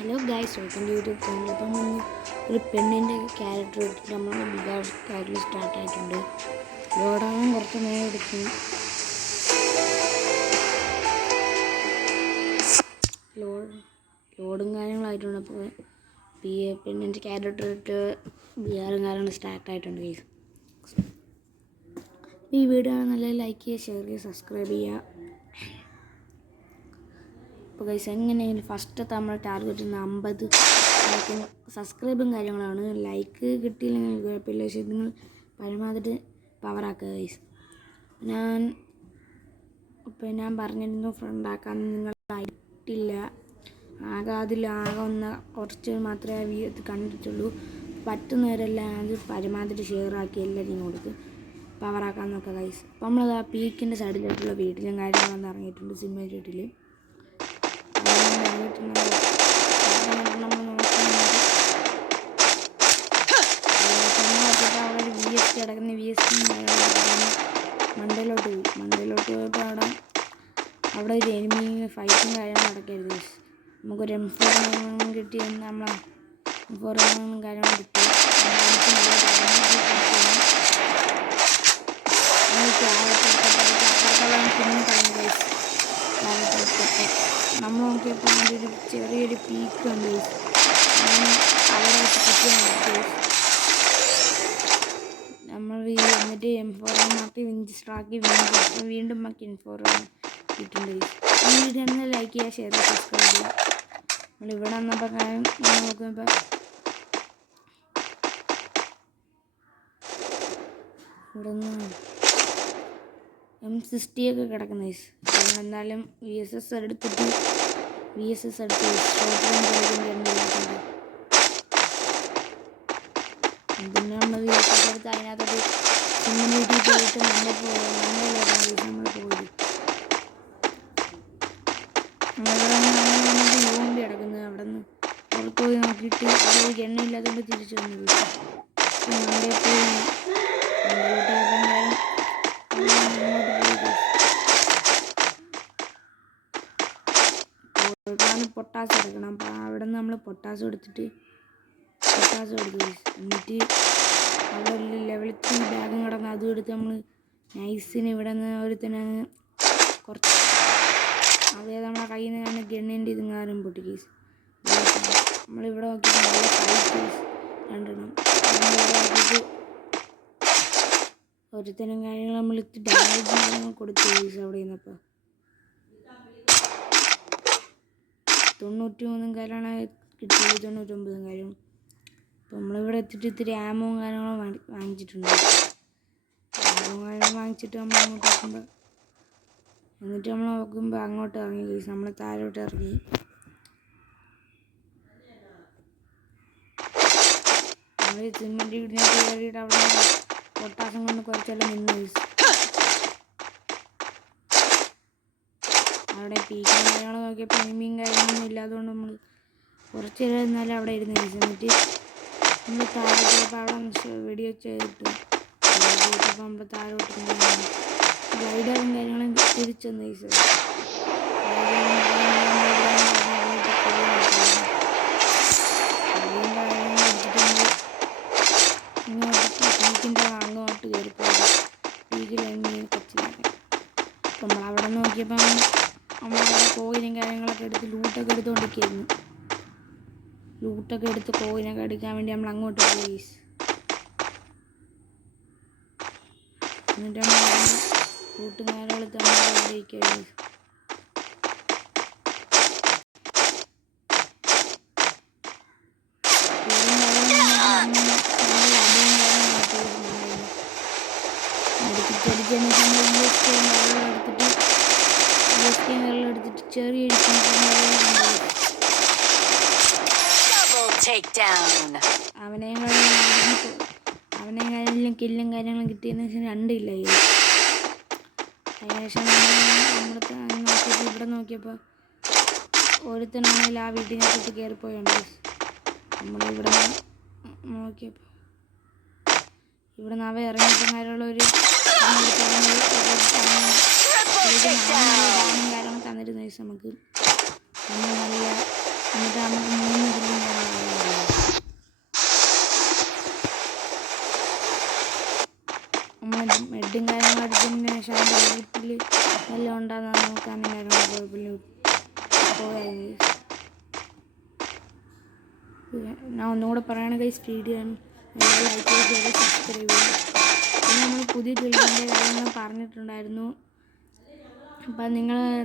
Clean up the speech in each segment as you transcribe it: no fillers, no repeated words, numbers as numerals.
Hello guys, welcome to YouTube channel. അപ്പം ഒരു പെണ്ണിൻ്റെ ക്യാരക്ടർ എടുത്തിട്ട് നമ്മൾ ബിഗാർ ക്യാരക്ടർ സ്റ്റാർട്ടായിട്ടുണ്ട്. ലോഡാകാൻ കുറച്ച് നേരം എടുക്കും. ലോഡും കാര്യങ്ങളായിട്ടുണ്ട്. അപ്പോൾ പെണ്ണിൻ്റെ ക്യാരക്ടർ ഇട്ട് ബിഗാറും കാര്യങ്ങളും സ്റ്റാർട്ടായിട്ടുണ്ട് ഗൈസ്. ഈ വീഡിയോ നല്ല ലൈക്ക് ചെയ്യുക, ഷെയർ ചെയ്യുക, സബ്സ്ക്രൈബ് ചെയ്യുക. അപ്പോൾ ഗൈസ്, എങ്ങനെയെങ്കിലും ഫസ്റ്റത്തെ നമ്മൾ ടാർഗറ്റ് 50 സബ്സ്ക്രൈബും കാര്യങ്ങളാണ്. ലൈക്ക് കിട്ടിയില്ലെങ്കിൽ കുഴപ്പമില്ല, പക്ഷേ നിങ്ങൾ പരമാവധി പവറാക്കുക ഗൈസ്. ഞാൻ പറഞ്ഞിരുന്നു ഫ്രണ്ടാക്കാൻ, നിങ്ങൾ ആയിട്ടില്ല. ആകെ ഒന്ന് കുറച്ച് മാത്രമേ ഇത് കണ്ടിട്ടുള്ളൂ. പറ്റുന്നവരെല്ലാം അത് പരമാവധി ഷെയറാക്കി എല്ലാവരെയും കൊടുത്ത് പവറാക്കാൻ നോക്കുക ഗൈസ്. അപ്പോൾ നമ്മളത് ആ പീക്കിൻ്റെ സൈഡിലായിട്ടുള്ള വീട്ടിലും കാര്യങ്ങളൊന്നും ഇറങ്ങിയിട്ടുണ്ട്. സിനിമ വീട്ടിൽ അവിടെ VST കിടക്കുന്ന VST മണ്ടയിലോട്ട് പോയപ്പോൾ അവിടെ ഒരു എനിമി ഫൈറ്റും കാര്യങ്ങളും നടക്കരുത്. നമുക്കൊരു M4 കിട്ടി, നമ്മളെ M4 കാര്യങ്ങളും കിട്ടി. നമ്മൾ നോക്കിയപ്പോൾ അതിൻ്റെ ഒരു ചെറിയൊരു പീക്ക് ഉണ്ട്. അവിടെ വെച്ച് കിട്ടിയാണ് നമ്മൾ എന്നിട്ട് M4 മാറ്റി വിഞ്ചിസ്റ്ററാക്കി വീണ്ടും നമുക്ക് M4 കിട്ടുന്നുണ്ട്. ഈ വീഡിയോ ഒന്ന് ലൈക്ക് ചെയ്യുക, ഷെയർ ചെയ്യുക, സബ്സ്ക്രൈബ് ചെയ്യുക. നമ്മളിവിടെ വന്നപ്പോൾ നോക്കുമ്പോൾ ഇവിടെ നിന്ന് M60 ഒക്കെ കിടക്കുന്ന എന്തായാലും VSS എടുത്തിട്ട് ഷോർട്ട് റേഞ്ച് പിന്നെ നമ്മൾ VSS എടുത്ത് അതിനകത്തൊരു വീട്ടിൽ പോയിട്ട് നമ്മൾ പോയി യൂമ്പി കിടക്കുന്നത്. അവിടെ നിന്ന് പുറത്ത് പോയി നോക്കിയിട്ട് അവിടെ എണ്ണയില്ലാത്തതുകൊണ്ട് തിരിച്ചു വന്നു. മണ്ടേ പോയി പൊട്ടാസ് എടുക്കണം. അപ്പോൾ അവിടെ നിന്ന് നമ്മൾ പൊട്ടാസ് എടുത്തു. എന്നിട്ട് അവിടെ ഒരു ലെവൽ 3 ബാഗും കിടന്ന് അതും എടുത്ത് നമ്മൾ നൈസിന് ഇവിടെ നിന്ന് ഒരുത്തന്നെ കുറച്ച് അതായത് നമ്മളെ കയ്യിൽ നിന്ന് ഗണ്ണിൻ്റെ ഇതും കാര്യം പൊട്ടി കേസ്. നമ്മളിവിടെ നോക്കിയിട്ട് നല്ല ഫൈറ്റ് രണ്ടെണ്ണം നോക്കിയിട്ട് ഒരുത്തനും കാര്യങ്ങൾ നമ്മൾ ഡാമേജ് കൊടുത്തു കേസ്. അവിടെ നിന്നപ്പോൾ 93 കാര്യമാണ് കിട്ടിയത്, 99 കാര്യം. അപ്പോൾ നമ്മളിവിടെ എത്തിയിട്ട് ഇത്തിരി ആമവും കാര്യങ്ങളും വാങ്ങിച്ചിട്ടുണ്ട്. വാങ്ങിച്ചിട്ട് നമ്മൾ അങ്ങോട്ട് നോക്കുമ്പോൾ അങ്ങോട്ട് ഇറങ്ങി കേസ്. നമ്മൾ താഴോട്ട് ഇറങ്ങി. നമ്മൾ സിമെൻറ്റ് ഇടിഞ്ഞിട്ട് കയറിയിട്ട് അവിടെ പൊട്ടാസം കൊണ്ട് കുറച്ചെല്ലാം നിന്ന് കേസ്. അവിടെ പീക്കും കാര്യങ്ങളും നോക്കിയപ്പോൾ എനിമിയും കാര്യങ്ങളൊന്നും ഇല്ലാത്തതുകൊണ്ട് നമ്മൾ കുറച്ച് നേരം എന്നാലും അവിടെ ഇരുന്ന് കേസ്. എന്നിട്ട് നമ്മൾ താഴോട്ട് പോയപ്പോൾ അവിടെ വെടി ചെയ്തിട്ട് നമ്മൾ താഴോട്ട് ഗൈഡറും കാര്യങ്ങളും തിരിച്ചെന്ന് കേസ്. അങ്ങോട്ട് കയറിപ്പോയി പീക്കിൽ എങ്ങനെ കച്ചില്ലാതെ. നമ്മൾ അവിടെ നോക്കിയപ്പോൾ നമ്മളവിടെ കോയിനും കാര്യങ്ങളൊക്കെ എടുത്ത് ലൂട്ടൊക്കെ എടുത്തുകൊണ്ടിരിക്കുകയായിരുന്നു. ലൂട്ടൊക്കെ എടുത്ത് കോയിനൊക്കെ എടുക്കാൻ വേണ്ടി നമ്മൾ അങ്ങോട്ട് പോയി. എന്നിട്ട് നമ്മൾ കൂട്ടുകാരുകൾ തന്നെ ഇരിക്കുകയായിരുന്നു. എടുത്തിട്ട് ചെറിയ അവനെ കാര്യങ്ങളും കില്ലും കാര്യങ്ങളും കിട്ടിയതിന് ശേഷം 2 ഇല്ല. അതിനുശേഷം നമ്മൾ ഇവിടെ നോക്കിയപ്പോൾ ഒരുത്തനാണെങ്കിൽ ആ വീട്ടിനകത്ത് കയറിപ്പോയുണ്ട്. നമ്മളിവിടെ നോക്കിയപ്പോൾ ഇവിടെ നിന്ന് അവ ഇറങ്ങിയപ്പോൾ കാര്യമുള്ളൊരു കാര്യങ്ങളും തന്നിരുന്ന നമുക്ക് നമ്മൾ നല്ല എന്നിട്ട് നമുക്ക് 3 കില്ലും നമ്മൾ മെഡും കാര്യങ്ങളും അടിച്ചതിന് ശേഷം അതിൻ്റെ വീട്ടിൽ എല്ലാം ഉണ്ടാകുന്ന നോക്കാനും കാര്യങ്ങൾ പോയായിരുന്നു. ഞാൻ ഒന്നുകൂടെ പറയണ ഗൈസ്, വീഡിയോ ലൈക്ക് ചെയ്ത് സബ്സ്ക്രൈബ് ചെയ്യും. പിന്നെ നമ്മൾ പുതിയ ഗിൽഡിൻ്റെ കാര്യങ്ങൾ പറഞ്ഞിട്ടുണ്ടായിരുന്നു. അപ്പം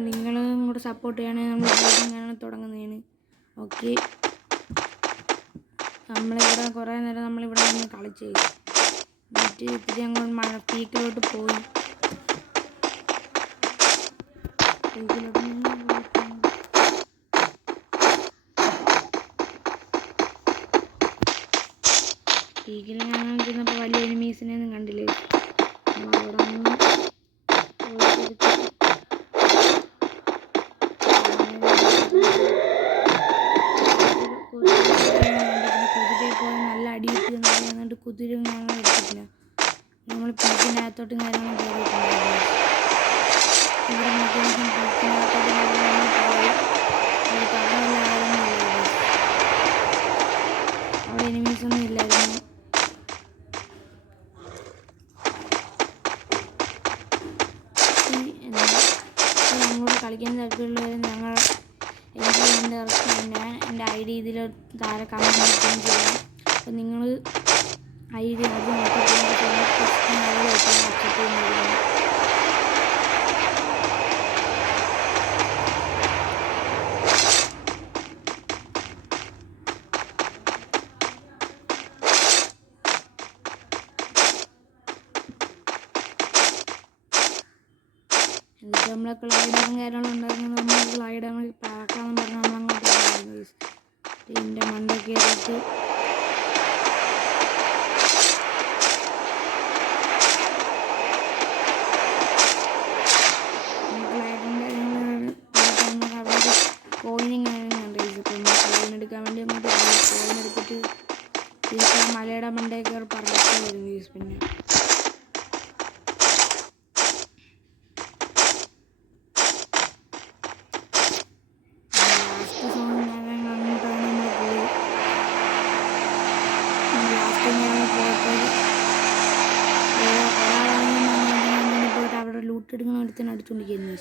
നിങ്ങളും കൂടെ സപ്പോർട്ട് ചെയ്യണമെങ്കിൽ നമ്മൾ ഗിൽഡിങ് തുടങ്ങുന്നതാണ്. ഓക്കെ, നമ്മളിവിടെ കുറേ നേരം നമ്മളിവിടെ നിന്ന് കളിച്ച് എന്നിട്ട് ഇത്തിരി അങ്ങോട്ട് പീക്കിലോട്ട് പോയി. പീക്കിൽ ഞങ്ങൾ ചെന്നപ്പോൾ വലിയ എനിമീസിനെ ഒന്നും കണ്ടില്ലേ. അവിടെ കുതിരയെ പോലെ നല്ല അടി കിട്ടിയെന്ന് പറയാന്നിട്ട് കുതിര ഞങ്ങൾ എടുത്തിട്ടില്ല. നമ്മൾ പീക്കിനകത്തോട്ടും കാര്യങ്ങളും കയറിയിട്ടുണ്ടായിരുന്നു. ഇവിടെ നോക്കിയ ശേഷം പീക്കിനകത്തോട്ട് പോയി. ഒരു കടമില്ലായിരുന്നു. അവിടെ എനിമീസൊന്നും ഇല്ലായിരുന്നു. നമ്മളോട് കളിക്കാൻ താല്പര്യമുള്ളവർ എൻ്റെ ഐ ഡി ഇതിൽ താഴെ കമൻറ്റ് ചെയ്യാം. അപ്പോൾ നിങ്ങൾ ഐ ഡി ആദ്യം അക്സെപ്റ്റ് ചെയ്യുന്നത്. എന്നിട്ട് നമ്മളെ ക്ലൈഡറും കാര്യങ്ങളും ഉണ്ടായിരുന്നു. നമ്മൾ ക്ലൈഡറിൽ പാക്കാന്ന് പറഞ്ഞാൽ നമ്മളങ്ങോട്ട് പോകുന്നു. ഇതിൻ്റെ മണ്ട കയറിയിട്ട് ക്ലൈഡറിൻ്റെ അവിടെ കോയിനും കാര്യങ്ങളുണ്ട്. ഇപ്പം കോയിൻ എടുക്കാൻ വേണ്ടി അങ്ങോട്ട് കോയിൻ എടുത്തിട്ട് തിരിച്ച് മലയുടെ മണ്ടയിൽ കയറി പറഞ്ഞിട്ട് വരും. പിന്നെ അവിടെ ലൂട്ടെടുക്കുന്ന അടുത്തിന് അടിച്ചുകൊണ്ടിരിക്കുന്നു.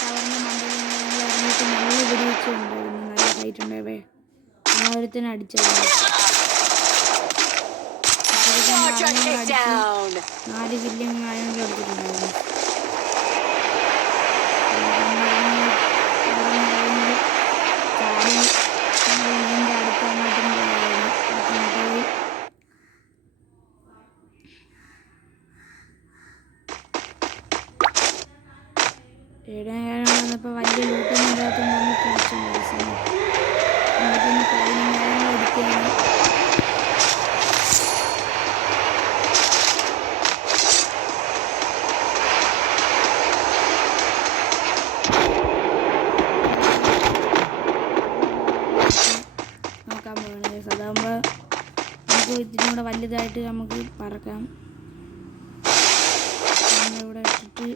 ടവറിൻ്റെ മണ്ടയിൽ ഇറങ്ങിയിട്ട് നല്ല വെടിവെച്ചുണ്ടായിരുന്നു. നല്ല ഫൈറ്റ് ഉണ്ടാവേ. ആ ഒരുത്തിന് അടിച്ചത് 4 കില്ലും കാര്യങ്ങളും എടുത്തിട്ടുണ്ടായിരുന്നു. വീടിൻ്റെ അടുത്ത് അങ്ങോട്ടും പോയി. ഏഴാം കാര്യം വന്നപ്പോൾ വലിയ ലൂട്ടൊന്നും ഇല്ലാത്തതുകൊണ്ട് നമ്മൾ തിരിച്ചുണ്ടായിരുന്നു. നമുക്കൊന്ന് കോയിനും കാര്യങ്ങളും എടുക്കുകയാണ്. നോക്കാൻ പോകുന്നത് അതാകുമ്പോൾ നമുക്ക് ഇത്തിരി കൂടെ വലുതായിട്ട് നമുക്ക് പറക്കാം. നമ്മളിവിടെ ഇട്ടിട്ട്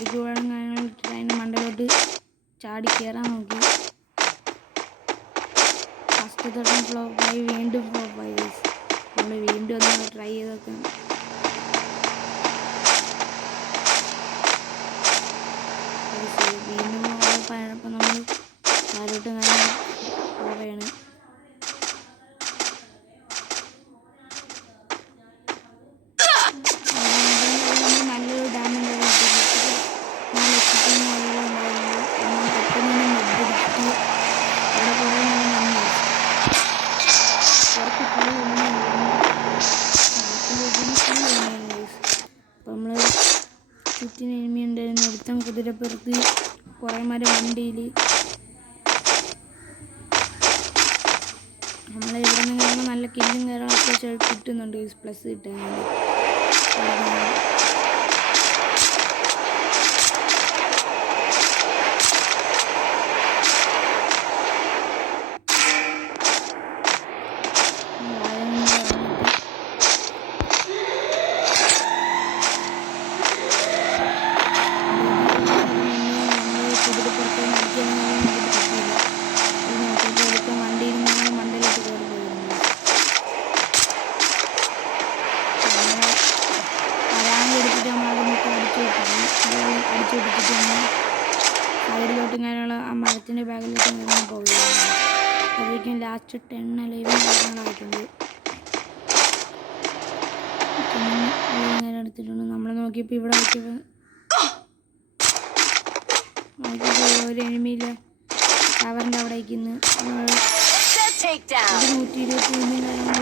വെടിക്കുവാനും കാര്യങ്ങളും ഇട്ടിട്ട് അതിൻ്റെ മണ്ടയിലോട്ട് ചാടി കയറാൻ നോക്കി. ഫസ്റ്റ് തൊട്ടും ഫ്ലോപ്പായി, വീണ്ടും ഫ്ലോപ്പായി. നമ്മൾ വീണ്ടും ഒന്ന് ട്രൈ ചെയ്തൊക്കെ വീണ്ടും ഫ്ലോപ്പായപ്പോൾ നമ്മൾ താഴോട്ടും കാര്യം പോവുകയാണ്. നല്ലൊരു ഡാമിൻ്റെ നല്ല ചിക്കൻ ഉണ്ടായിരുന്നു. പെട്ടെന്ന് മെഡിച്ചിട്ട് അവിടെ കുറേ നേരം നന്ദി പുറത്ത് ഫുള്ള് അപ്പോൾ നമ്മൾ ചുറ്റിന് എനിമി ഉണ്ടായിരുന്നു. ഒരുത്തൻ കുതിരപ്പുറത്ത്, കുറേ മരം വണ്ടിയിൽ. നമ്മളിവിടെ നിന്ന് കാരണം നല്ല കില്ലും കാര്യങ്ങളൊക്കെ കിട്ടുന്നുണ്ട്. പ്ലസ് കിട്ടാനുണ്ട്. ലാസ്റ്റ് 10 ലൈവ് കാര്യങ്ങളായിട്ടുണ്ട്. നേരം എടുത്തിട്ടുണ്ട്. നമ്മൾ നോക്കിയപ്പോൾ ഇവിടെ നോക്കിയപ്പോൾ ഒരു എനിമിയില്ല. ടവറിൻ്റെ അവിടെ അയക്കുന്നു. 123 കാര്യങ്ങൾ